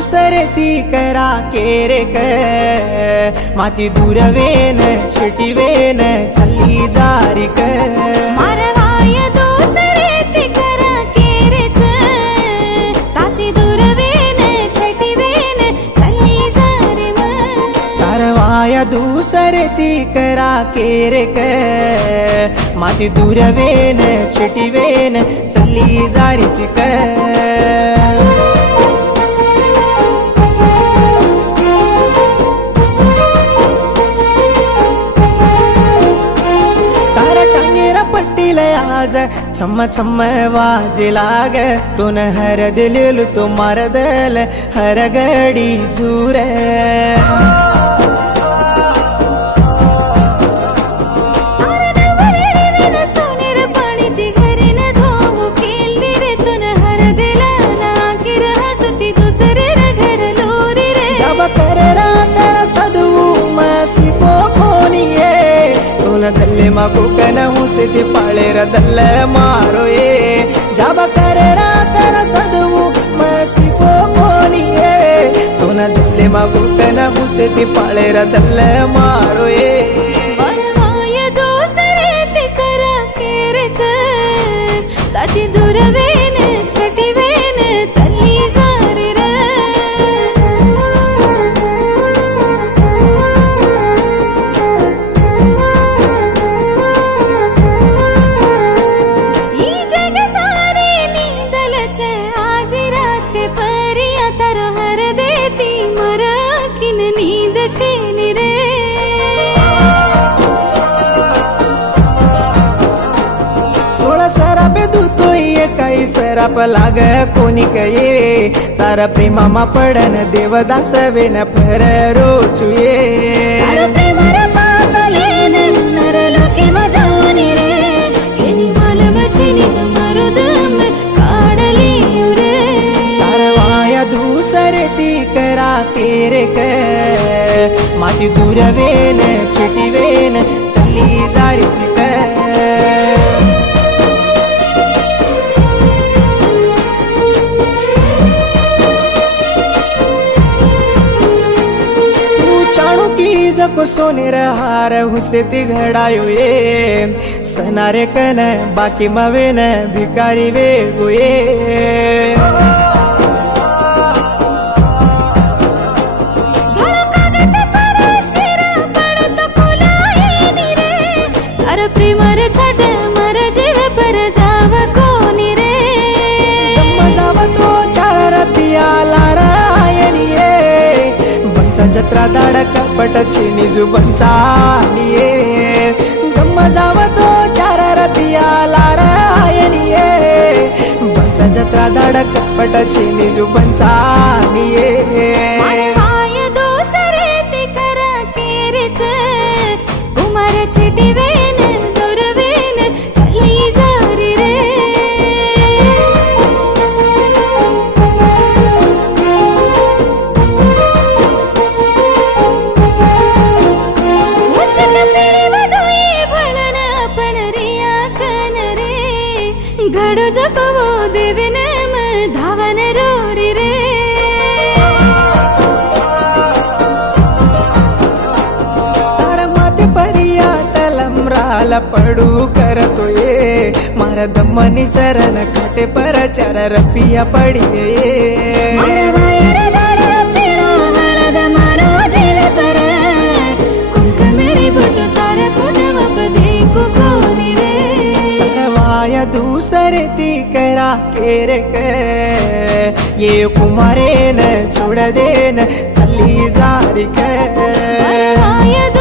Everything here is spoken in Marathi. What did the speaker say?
दूसरे ती करा केरे क माती दूरवेन छिटिवेन चली जारी क मारवाय दूसरे ती करा केरे च ताती दूरवेन छिटिवेन चली जारी म कारवाया दूसरे ती करा केरे क माती दूरवेन छिटिवेन चली जारी क आज छम्म छम्म वाजे लाग तुन हर दिल तो मार दल हर गड़ी झूरे दल्ले मगु कन हुसति पाळेर दल्ले मारो ये जब करे रातर सदवु मसिपो कोनी ये तोन दल्ले मगु कन हुसति पाळेर दल्ले मारो ये वरवाय दूसरे ते करा केरे च ताती दूरवेन छटिवेन चली जारी रे सराप लाग कोणी ये तारा प्रेमा पडन देवदास वेन पर रोचुये प्रेमर पापलेन नरलोके मजावनी रे हेनी मालवचिनी मरुदम काडली रे कारवाया दूसरे ती करा केरे क माती दूरवेन छिटिवेन चली जारी क जको सोनेर हार हुसेती घडायो ये सनारे कन बाकी मवेन भिकारी वे गुये प्रेमर छट मर जीव पर जाव कोनी रे जाव तो चार पियाला रायनिये बंचा जत्रा दाड कपट छिनी जुबंचानिये गम्म जाव तो चार पियाला रायनिये बंचा जत्रा दाड कपट छिनी जुबंचानिये मारवाय दूसरे ते करा केरे च कुमार छिटिवेन दूरवेन चली जारी रे उचक पिढी मधुई भणन आपण रिया कन रे घड जकवो देवेन धावन रोरी रे पडू करतो ये मारा दम्मनी सरन काटे पर चार रपिया पडिये मारवायर दाड पिळा हळद मारो जीव पर कुंक मेरी बट तारे पुटवप देखो कोनी रे वाया दूसरे ती करा केरे क ये कुमारेन छोड़ देन चली जारी क